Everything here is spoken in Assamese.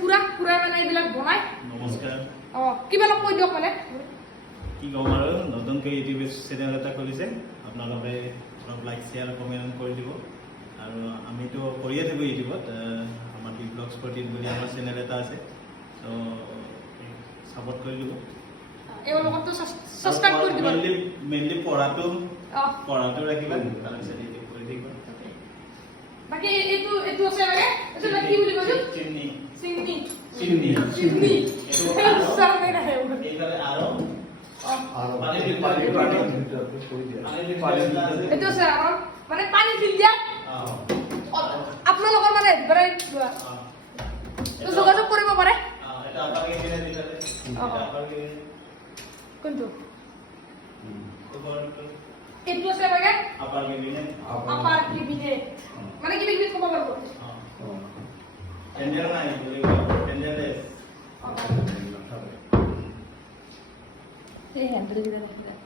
পুৰা মানে এইবিলাক বনাই নমস্কাৰ কিবা অলপ কৈ দিয়ক মানে কি ক'ম আৰু নতুনকৈ ইউটিউব চেনেল এটা খুলিছে আপোনালোকে অলপ লাইক শ্বেয়াৰ কমেণ্ট কৰি দিব আৰু আমিতো কৰিয়ে থাকোঁ ইউটিউবত আমাৰ টি ব্লগছ ফৰ বুলি আমাৰ চেনেল এটা আছে ত' ছাপোৰ্ট কৰি দিব এইবিলাকতো সাবস্ক্ৰাইব কৰি দিব মেইনলি পঢ়াটো ৰাখিবা তাৰপিছত ইউটিউব কৰি থাকিবা বাকি এইটো আছে মানে এইটো কি বুলি কৈছো চিমনি এইটো সামনে ৰাখে এইফালে আৰু এইটো আছে আৰু মানে পানী ফিল দিয়া আপোনালোকৰ মানে যোগাযোগ কৰিব পাৰে কোনটো এইটো আছে মানে আপাৰ কেবিনেট মানে কিবা ক'ব পাৰিব টেন্ডাৰ নাই টেন্ডাৰ এই হেন্ডেল